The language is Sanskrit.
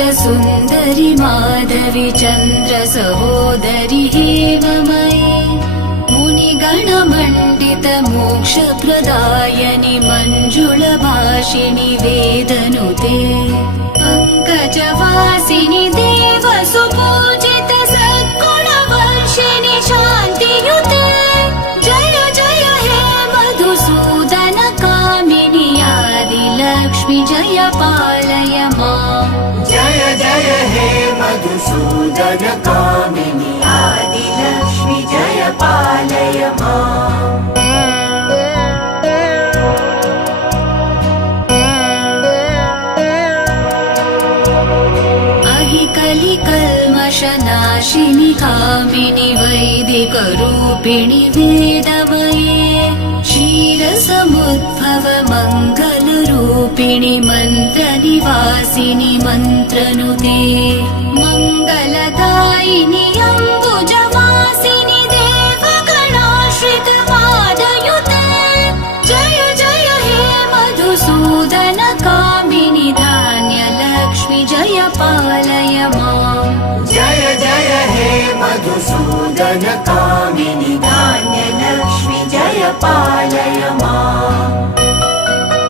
सुन्दरि माधवी चन्द्र सहोदरि हेममयी मुनिगणमण्डित मोक्षप्रदायनि मञ्जुलभाषिणि वेदनुते पङ्कजवासिनि देवसुपूजित सद्गुणवर्षिणि शान्तियुते जय जय हे मधुसूदन कामिनि आदिलक्ष्मि जय पालय माम् जय जय हे मधुसूदन कामिनि आदिलक्ष्मि जय पालय माम् कलिकल्मषनाशिनि कामिनि वैदिकरूपिणि वेदमये क्षीरसमुद्भव मङ्गलरूपिणि मन्त्रनिवासिनि मन्त्रनुते मङ्गलदायिनि अम्बुजवासिनि देवगणाश्रित पादयुते जय जय हे मधुसूदन कामिनि धान्यलक्ष्मि जय पालय माम् जय जय हे मधुसूदन कामिनि